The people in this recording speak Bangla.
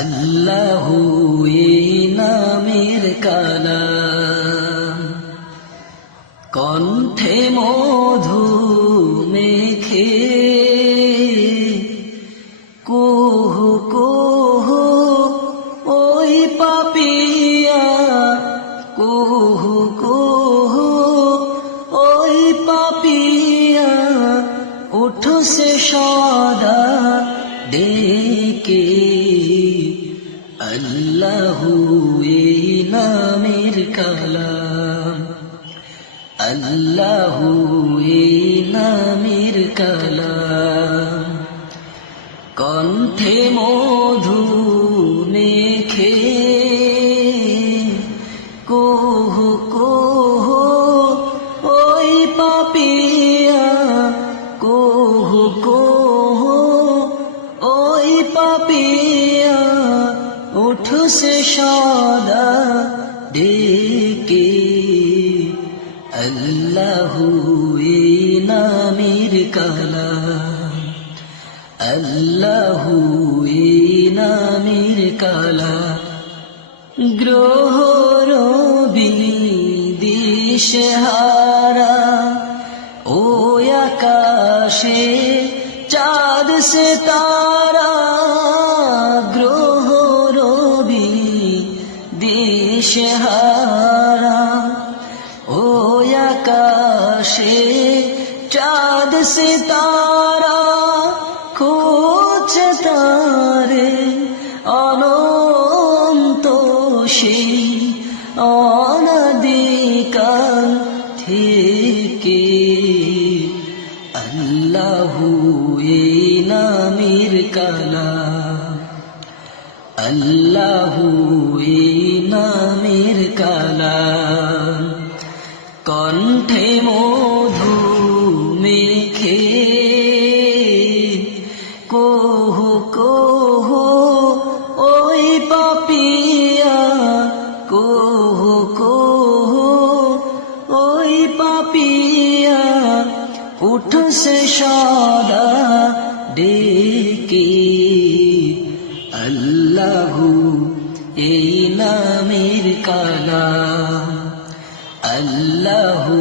আল্লাহু এই নামের কালাম, কণ্ঠে মধু মেখে কুহু কুহু ওই পাপিয়া, কুহু কুহু ওই পাপিয়া উঠছে সদা ডেকে। আল্লাহু এই নামের কালাম, আল্লাহু এই নামের কালাম, কণ্ঠে মধু মেখে কুহু কুহু ওই পাপিয়া, কুহু কুহু ওই পাপিয়া উঠছে সদা ডেকে। আল্লাহু এই নামের কালাম, আল্লাহু এই নামের কালাম, গ্রহ রবি দিশেহারা ও আকাশে চাঁদ সিতারা, গ্রহ রবি দিশেহারা ও আকাশে চাঁদ সিতারা খুঁজছে তারে অনন্ত সেই অনাদিকাল থেকে। আল্লাহু এই নামের কালাম, আল্লাহু এই নামের কালাম, কণ্ঠে মধু মেখে কুহু কুহু ওই পাপিয়া, কুহু কুহু ওই পাপিয়া উঠছে সদা ডেকে। আল্লাহু এই নামের কালাম, আল্লাহু